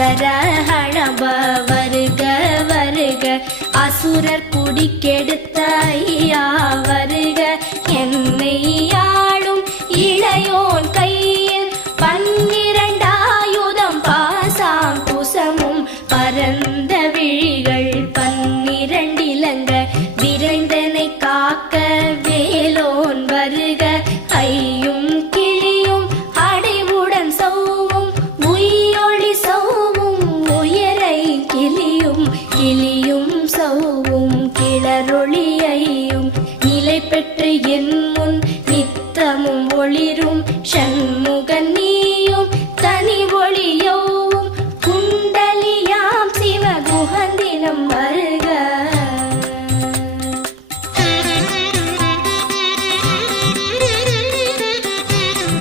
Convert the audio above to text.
அசரஹணப வருக வருக அசுரர் குடிக்கெடுத்த ஐயா வருக என்னை ஆளும் இளையோன் கையில் 12 ஆயுதம் பாசாம் குசமும் பரந்த விழிகள் 12 இலங்க விரைந்தனை காக்க வேலோன் வருக ஐயும் கிளியும் அடைவுடன் சௌவும் உயிரொளி சௌவும் உயரை கிளியும் கிளியும் சௌவும் கிளரொளியையும் நிலை பெற்று என் முன் நித்தமும் ஒளிரும்